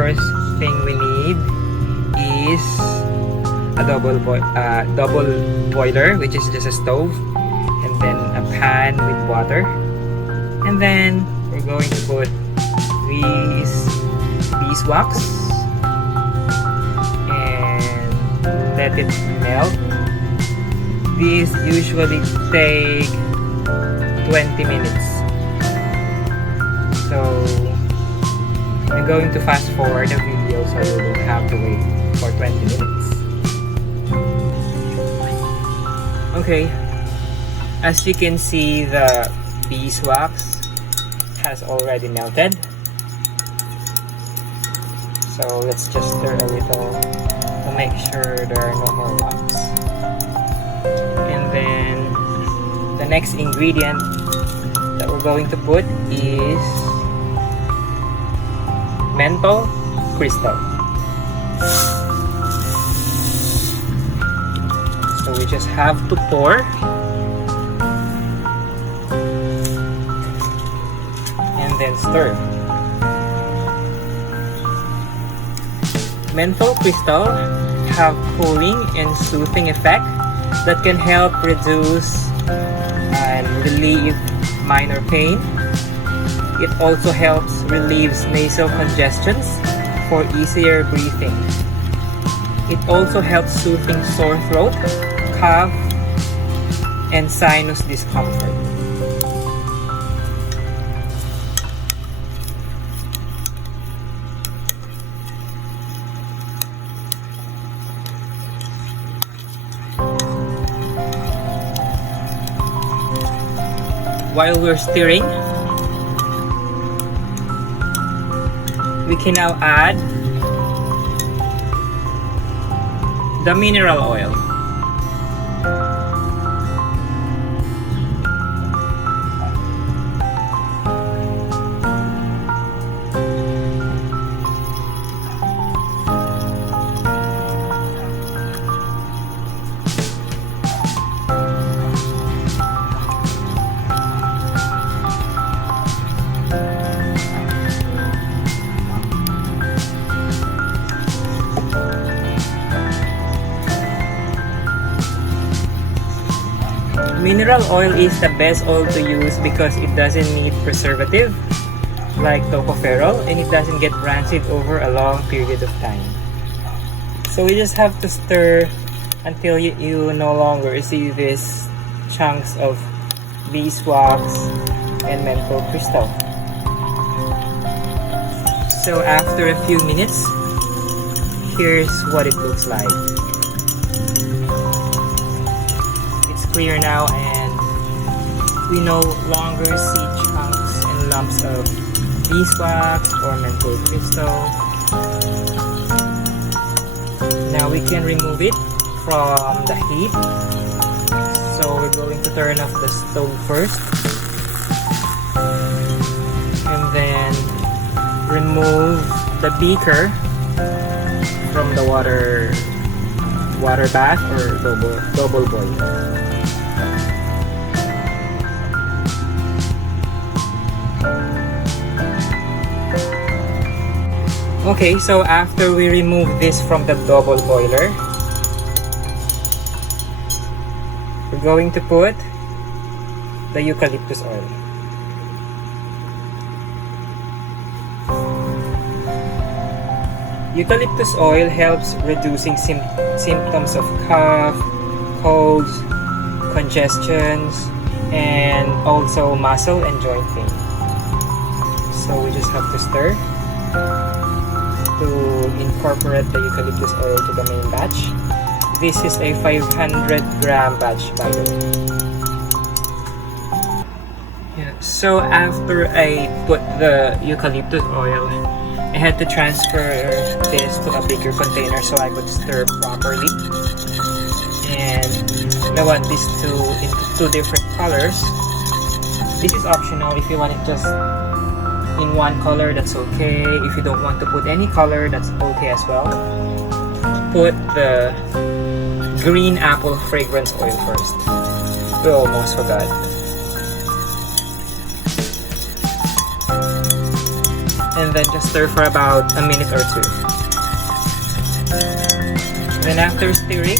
first thing we need is a double boiler, which is just a stove, and then a pan with water, and then we're going to put these beeswax and let it melt. These usually take 20 minutes. So I'm going to fast forward the video so you don't have to wait for 20 minutes. Okay, as you can see, the beeswax has already melted. So let's just stir a little to make sure there are no more lumps. And then the next ingredient that we're going to put is menthol crystal. So we just have to pour and then stir. Menthol crystal have cooling and soothing effect that can help reduce and relieve minor pain. It also helps relieves nasal congestions for easier breathing. It also helps soothing sore throat, cough, and sinus discomfort. While we're stirring, we can now add the mineral oil. Mineral oil is the best oil to use because it doesn't need preservative like tocopherol, and it doesn't get rancid over a long period of time. So we just have to stir until you no longer see these chunks of beeswax and menthol crystal. So after a few minutes, here's what it looks like. Clear now, and we no longer see chunks and lumps of beeswax or menthol crystal. Now we can remove it from the heat. So we're going to turn off the stove first, and then remove the beaker from the water bath or double boiler. Okay, so after we remove this from the double boiler, we're going to put the eucalyptus oil. Eucalyptus oil helps reducing symptoms of cough, colds, congestions, and also muscle and joint pain. So we just have to stir to incorporate the eucalyptus oil to the main batch. This is a 500 gram batch, by the way. Yeah. So after I put the eucalyptus oil, I had to transfer this to a bigger container so I could stir properly. And I want these into two different colors. This is optional. If you want it just in one color, that's okay. If you don't want to put any color, that's okay as well. Put the green apple fragrance oil first. We almost forgot. and then just stir for about a minute or two. Then after stirring,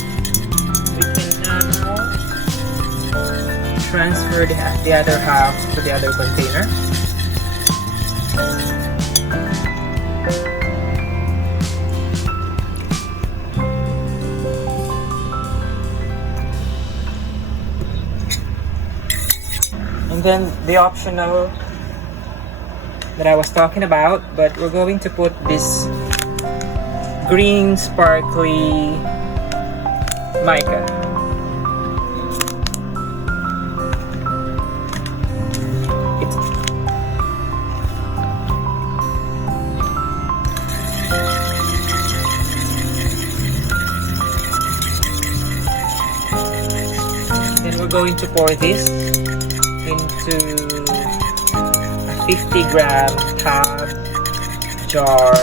we can now transfer the other half to the other container. And then the optional that I was talking about, but we're going to put this green sparkly mica. Then we're going to pour this into a 50-gram tub, jar,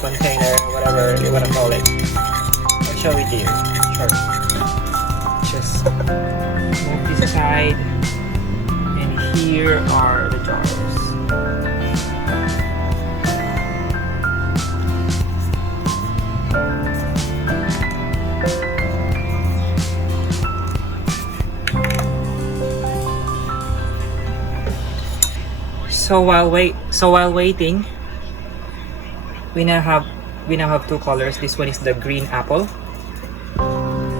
container, whatever you want to call it. I'll show it to you. Sure. Just move this aside, and here are the jars. So while waiting, we now have two colors. This one is the green apple,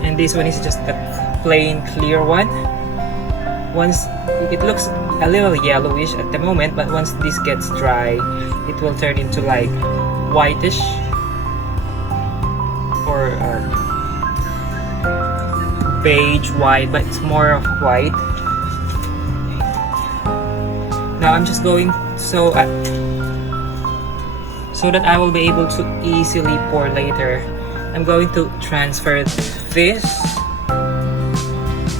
and this one is just the plain clear one. Once it looks a little yellowish at the moment, but once this gets dry, it will turn into like whitish or beige white, but it's more of white. Now I'm just going so that I will be able to easily pour later. I'm going to transfer this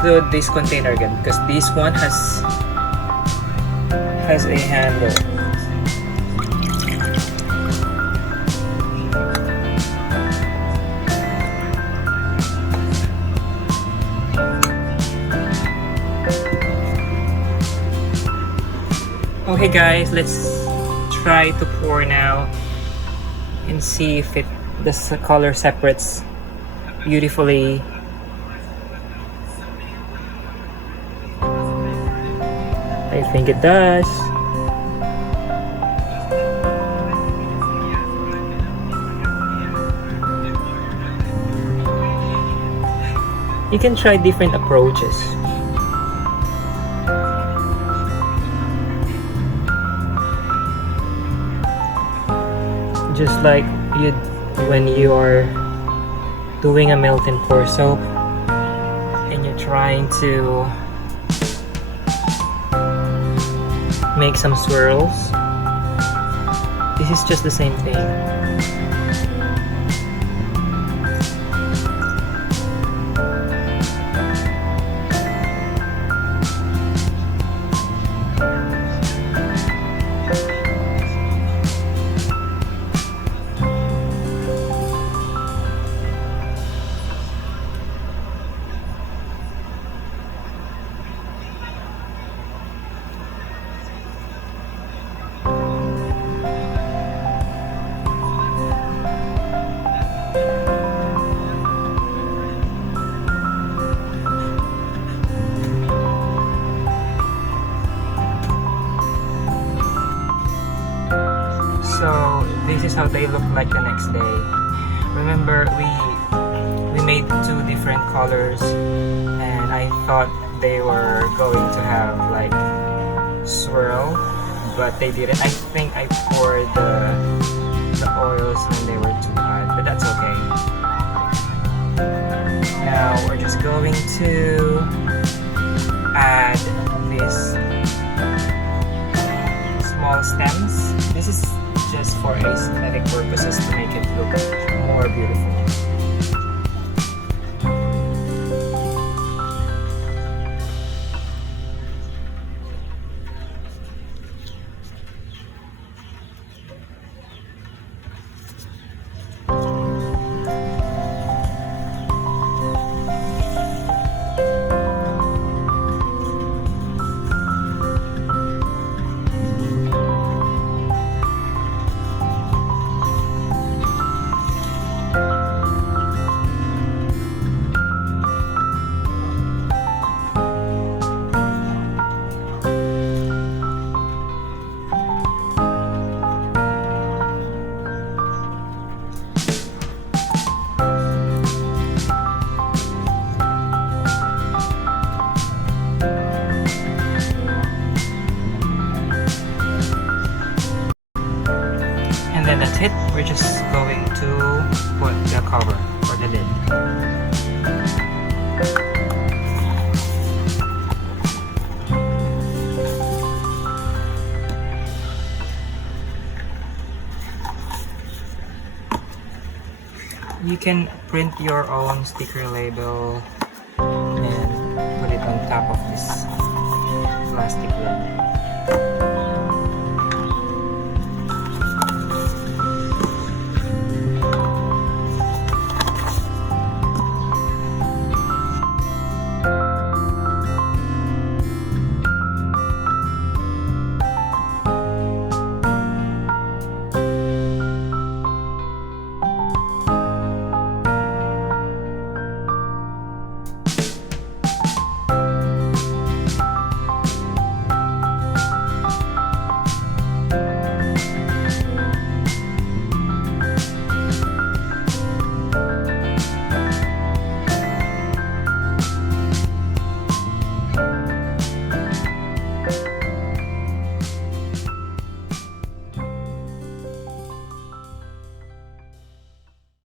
to this container again, because this one has a handle. Okay guys, let's try to pour now and see if the color separates beautifully. I think it does. You can try different approaches. Just like when you are doing a melt and pour soap and you're trying to make some swirls, this is just the same thing. So this is how they look like the next day. Remember, we made two different colors, and I thought they were going to have like swirl, but they didn't. I think I poured the oils when they were too hot, but that's okay. Now we're just going to add this small stems. This is just for aesthetic purposes to make it look more beautiful. it. We're just going to put the cover or the lid. You can print your own sticker label and put it on top of this plastic lid.